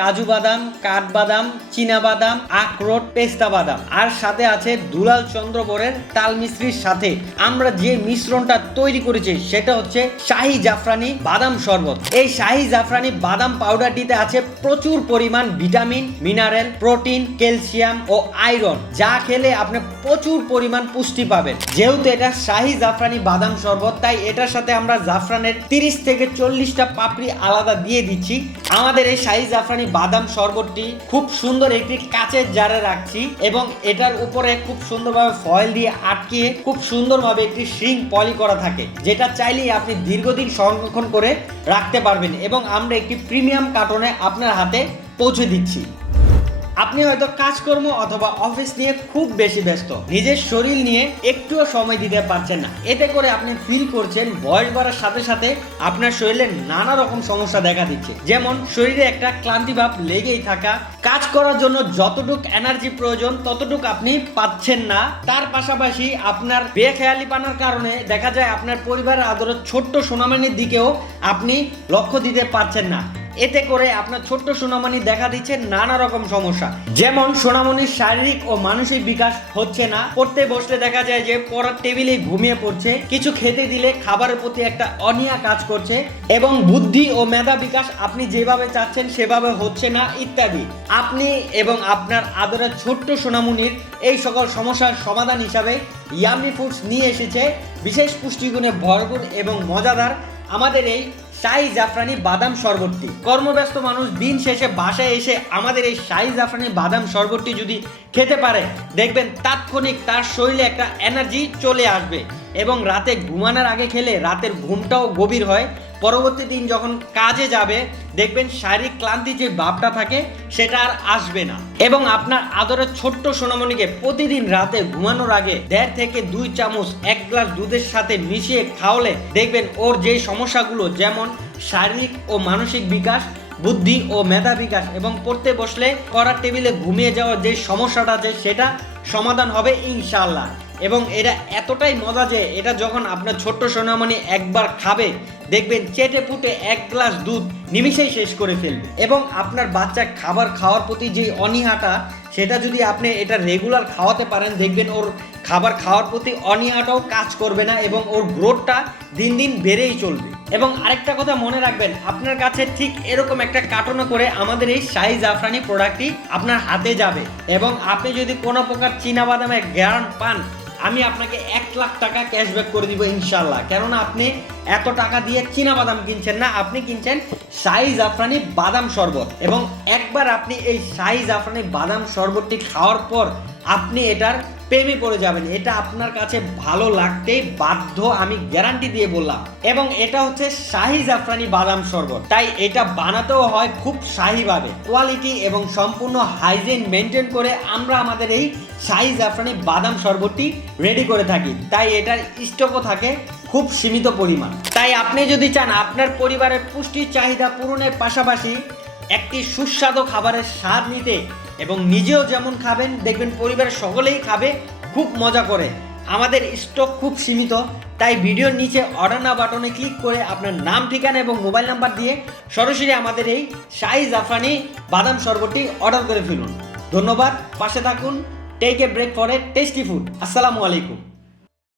কাজু বাদাম কাঠবাদাম চীনা বাদাম, আখরোট, পেস্তা বাদাম। আর সাথে আছে দুলাল চন্দ্রবরের তাল মিশ্রির সাথে। আমরা যে মিশ্রণটা তৈরি করেছি, সেটা হচ্ছে শাহি জাফরানি বাদাম শরবত। এই শাহি জাফরানি বাদাম পাউডারটিতে আছে প্রচুর পরিমাণ ভিটামিন, মিনারেল, প্রোটিন, ক্যালসিয়াম ও আয়রন। যা খেলে আপনি প্রচুর পরিমাণ পুষ্টি পাবেন। যেহেতু এটা শাহি জাফরানি বাদাম শরবত, তাই এটার সাথে আমরা জাফরানের তিরিশ থেকে চল্লিশটা পাপড়ি আলাদা দিয়ে দিচ্ছি। আমাদের এই শাহি জাফরানি বাদাম শরবতটি খুব সুন্দর একটি কাচের জারে রাখছি এবং এটার উপরে খুব সুন্দরভাবে ফয়েল দিয়ে আটকিয়ে খুব সুন্দরভাবে একটি শিং পলি করা থাকে, যেটা চাইলেই আপনি দীর্ঘদিন সংরক্ষণ করে রাখতে পারবেন এবং আমরা একটি প্রিমিয়াম কার্টনে আপনার হাতে পৌঁছে দিচ্ছি। আপনি হয়তো কাজকর্ম অথবা অফিস নিয়ে খুব বেশি ব্যস্ত। নিজের শরীর নিয়ে একটুও সময় দিতে পারছেন না। এতে করে আপনি ফিল করছেন বয়স বাড়ার সাথে সাথে আপনার শরীরে নানা রকম সমস্যা দেখা দিচ্ছে। যেমন শরীরে একটা ক্লান্তি ভাব লেগেই থাকা, কাজ করার জন্য যতটুক এনার্জি প্রয়োজন ততটুক আপনি পাচ্ছেন না। তার পাশাপাশি আপনার বেখেয়ালি পানার কারণে দেখা যায় আপনার পরিবারের আদরের ছোট্ট সুনামানির দিকেও আপনি লক্ষ্য দিতে পারছেন না। এতে করে আপনার ছোট্ট সোনামণি দেখা দিচ্ছে নানা রকম সমস্যা। যেমন সোনামণির শারীরিক ও মানসিক বিকাশ হচ্ছে না। পড়তে বসলে দেখা যায় যে পড়ার টেবিলে ঘুমিয়ে পড়ছে। কিছু খেতে দিলে খাবারের প্রতি একটা অনিয়া কাজ করছে এবং বুদ্ধি ও মেধা বিকাশ আপনি যেভাবে চাচ্ছেন সেভাবে হচ্ছে না ইত্যাদি। আপনি এবং আপনার আদরের ছোট্ট সোনামণির এই সকল সমস্যার সমাধান হিসাবে ইয়ামি ফুডস নিয়ে এসেছে। বিশেষ পুষ্টিগুণে ভরপুর এবং মজাদার আমাদের এই শাহি জাফরানি বাদাম শরবতটি। কর্মব্যস্ত মানুষ দিন শেষে বাসায় এসে আমাদের এই শাহি জাফরানি বাদাম শরবতটি যদি খেতে পারে, দেখবেন তাৎক্ষণিক তার শরীরে একটা এনার্জি চলে আসবে এবং রাতে ঘুমানোর আগে খেলে রাতের ঘুমটাও গভীর হয়। পরবর্তী দিন যখন কাজে যাবে, দেখবেন শারীরিক ক্লান্তি যে ভাবটা থাকে, সেটা আর আসবে না। এবং আপনার আদরের ছোট্ট সোনামণিকে প্রতিদিন রাতে ঘুমানোর আগে দেড় থেকে দুই চামচ, এক গ্লাস দুধের সাথে মিশিয়ে খাওয়ালে দেখবেন ওর যে সমস্যাগুলো, যেমন শারীরিক ও মানসিক বিকাশ, বুদ্ধি ও মেধা বিকাশ এবং পড়তে বসলে করার টেবিলে ঘুমিয়ে যাওয়ার যে সমস্যাটা আছে, সেটা সমাধান হবে ইনশাল্লাহ এবং এটা এতটাই মজা যে, এটা যখন আপনার ছোট্ট সোনামণি একবার খাবে দেখবেন চেটে পুটে এক গ্লাস দুধ নিমিষেই শেষ করে ফেলবে। এবং আপনার বাচ্চা খাবার খাওয়ার প্রতি যে অনীহাটা, সেটা যদি আপনি এটা রেগুলার খাওয়াতে পারেন, দেখবেন ওর খাবার খাওয়ার প্রতি অনীহাটাও কাজ করবে না এবং ওর গ্রোথটা দিন দিন বেড়েই চলবে। এবং আরেকটা কথা মনে রাখবেন, আপনার কাছে ঠিক এরকম একটা কার্টনে করে আমাদের এই শাহি জাফরানি প্রোডাক্টটি আপনার হাতে যাবে। এবং আপনি যদি কোনো প্রকার চীনাবাদামের গ্যারান্ট পান, আমি আপনাকে এক লাখ টাকা ক্যাশব্যাক করে দিব ইনশাল্লাহ কেননা আপনি এত টাকা দিয়ে চীনা বাদাম কিনছেন না, আপনি কিনছেন শাহি জাফরানি বাদাম শরবত। এবং একবার আপনি এই শাহি জাফরানি বাদাম শরবতটি খাওয়ার পর আপনি এটার প্রেমে পড়ে যাবেন। এটা আপনার কাছে ভালো লাগতেই বাধ্য, আমি গ্যারান্টি দিয়ে বললাম। এবং এটা হচ্ছে শাহি জাফরানি বাদাম শরবত। তাই এটা বানাতেও হয় খুব শাহিভাবে। কোয়ালিটি এবং সম্পূর্ণ হাইজিন মেনটেন করে আমরা আমাদের এই শাহি জাফরানি বাদাম শরবতটি রেডি করে থাকি। তাই এটার স্টকও থাকে খুব সীমিত পরিমাণ। তাই আপনি যদি চান আপনার পরিবারের পুষ্টির চাহিদা পূরণের পাশাপাশি একটি সুস্বাদু খাবারের স্বাদ নিতে এবং নিজেও যেমন খাবেন, দেখবেন পরিবারের সকলেই খাবে, খুব মজা করে। আমাদের স্টক খুব সীমিত, তাই ভিডিওর নিচে অর্ডার না বাটনে ক্লিক করে আপনার নাম, ঠিকানা এবং মোবাইল নাম্বার দিয়ে সরাসরি আমাদের এই শাহি জাফরানি বাদাম শরবতটি অর্ডার করে ফেলুন। ধন্যবাদ, পাশে থাকুন take a break for a tasty food আসসালামু আলাইকুম।